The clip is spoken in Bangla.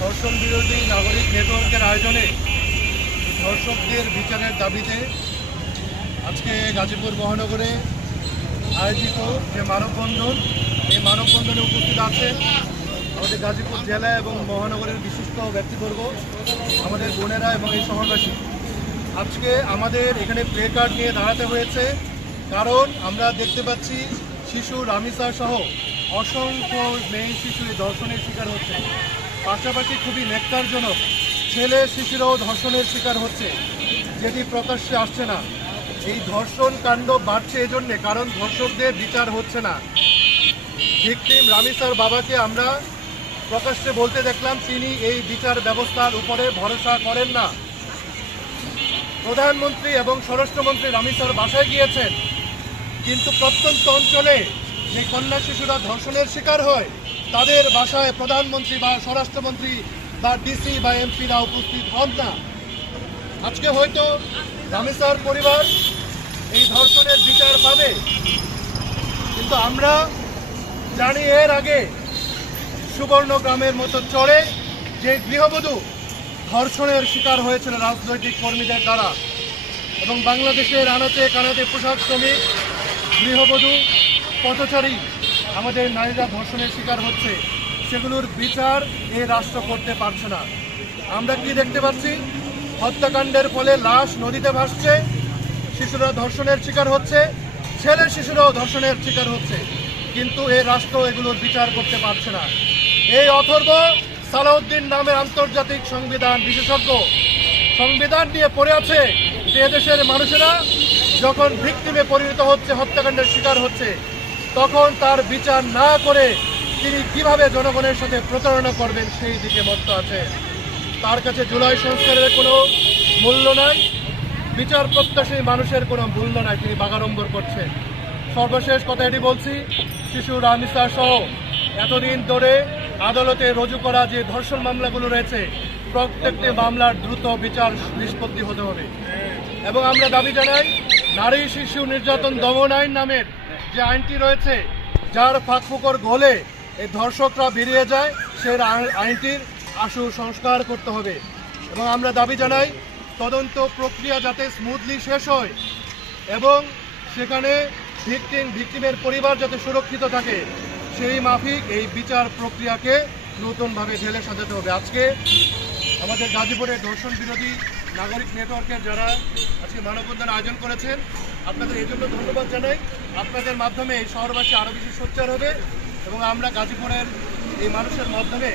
ধর্ষণ বিরোধী নাগরিক নেটওয়ার্কের আয়োজনে ধর্ষকদের বিচারের দাবিতে আজকে গাজীপুর মহানগরে আয়োজিত যে মানববন্ধন, এই মানববন্ধনে উপস্থিত আছেন আমাদের গাজীপুর জেলা এবং মহানগরের বিশিষ্ট ব্যক্তিবর্গ, আমাদের বোনেরা এবং এই শহরবাসী। আজকে আমাদের এখানে প্লে কার্ড নিয়ে দাঁড়াতে হয়েছে, কারণ আমরা দেখতে পাচ্ছি শিশু রামিসা সহ অসংখ্য মেয়ে শিশু এই ধর্ষণের শিকার হচ্ছে। পাশাপাশি খুবই ন্যক্কারজনক ছেলে শিশুরাও ধর্ষণের শিকার হচ্ছে, যেটি প্রকাশ্যে আসছে না। এই ধর্ষণ কাণ্ড বাড়ছে এজন্যে কারণ ধর্ষকদের বিচার হচ্ছে না। ভিকটিম রামিসার বাবাকে আমরা প্রকাশ্যে বলতে দেখলাম তিনি এই বিচার ব্যবস্থার উপরে ভরসা করেন না। প্রধানমন্ত্রী এবং স্বরাষ্ট্রমন্ত্রী রামিসার বাসায় গিয়েছেন, কিন্তু প্রত্যন্ত অঞ্চলে যে কন্যা শিশুরা ধর্ষণের শিকার হয় তাদের বাসায় প্রধানমন্ত্রী বা স্বরাষ্ট্রমন্ত্রী বা ডিসি বা এমপিরা উপস্থিত হন না। আজকে হয়তো রামিসার পরিবার এই ধর্ষণের বিচার পাবে, কিন্তু আমরা জানি এর আগে সুবর্ণগ্রামের মতো চড়ে যে গৃহবধূ ধর্ষণের শিকার হয়েছিল রাজনৈতিক কর্মীদের দ্বারা, এবং বাংলাদেশের আনাচে কানাচে পোশাক শ্রমিক, গৃহবধূ, পথচারী আমাদের নারীরা ধর্ষণের শিকার হচ্ছে, সেগুলোর বিচার এই রাষ্ট্র করতে পারছে না। আমরা কি দেখতে পাচ্ছি? হত্যাকাণ্ডের ফলে লাশ নদীতে ভাসছে, শিশুরা ধর্ষণের শিকার হচ্ছে, ছেলে শিশুরাও ধর্ষণের শিকার হচ্ছে, কিন্তু এই রাষ্ট্র এগুলোর বিচার করতে পারছে না। এই অথর্ব সালাউদ্দিন নামের আন্তর্জাতিক সংবিধান বিশেষজ্ঞ সংবিধান নিয়ে পড়ে আছে যে এদেশের মানুষেরা যখন ভিকটিমে পরিণত হচ্ছে, হত্যাকাণ্ডের শিকার হচ্ছে, তখন তার বিচার না করে তিনি কিভাবে জনগণের সাথে প্রতারণা করবেন সেই দিকে মত্ত আছে। তার কাছে জুলাই সংস্কারের কোনো মূল্য নাই, বিচার প্রত্যাশী মানুষের কোনো মূল্য নাই, তিনি বাগাড়ম্বর করছেন। সর্বশেষ কথা এটি বলছি, শিশু রামিসা সহ এতদিন ধরে আদালতে রুজু করা যে ধর্ষণ মামলাগুলো রয়েছে, প্রত্যেকটি মামলার দ্রুত বিচার নিষ্পত্তি হতে হবে। এবং আমরা দাবি জানাই, নারী শিশু নির্যাতন দমন আইন নামের যে আইনটি রয়েছে, যার ফাঁকফোকর গলে এই ধর্ষকরা বেরিয়ে যায়, সেই আইনটির আশু সংস্কার করতে হবে। এবং আমরা দাবি জানাই, তদন্ত প্রক্রিয়া যাতে স্মুথলি শেষ হয় এবং সেখানে ভিকটিমের পরিবার যাতে সুরক্ষিত থাকে, সেই মাফিক এই বিচার প্রক্রিয়াকে নতুনভাবে ঢেলে সাজাতে হবে। আজকে আমাদের গাজীপুরের ধর্ষণ বিরোধী নাগরিক নেটওয়ার্কের যারা আজকে মানববন্ধন আয়োজন করেছেন, আপনাদের এই জন্য ধন্যবাদ জানাই। আপনাদের মাধ্যমে এই শহরবাসী আরও বেশি সোচ্চার হবে এবং আমরা গাজীপুরের এই মানুষের মাধ্যমে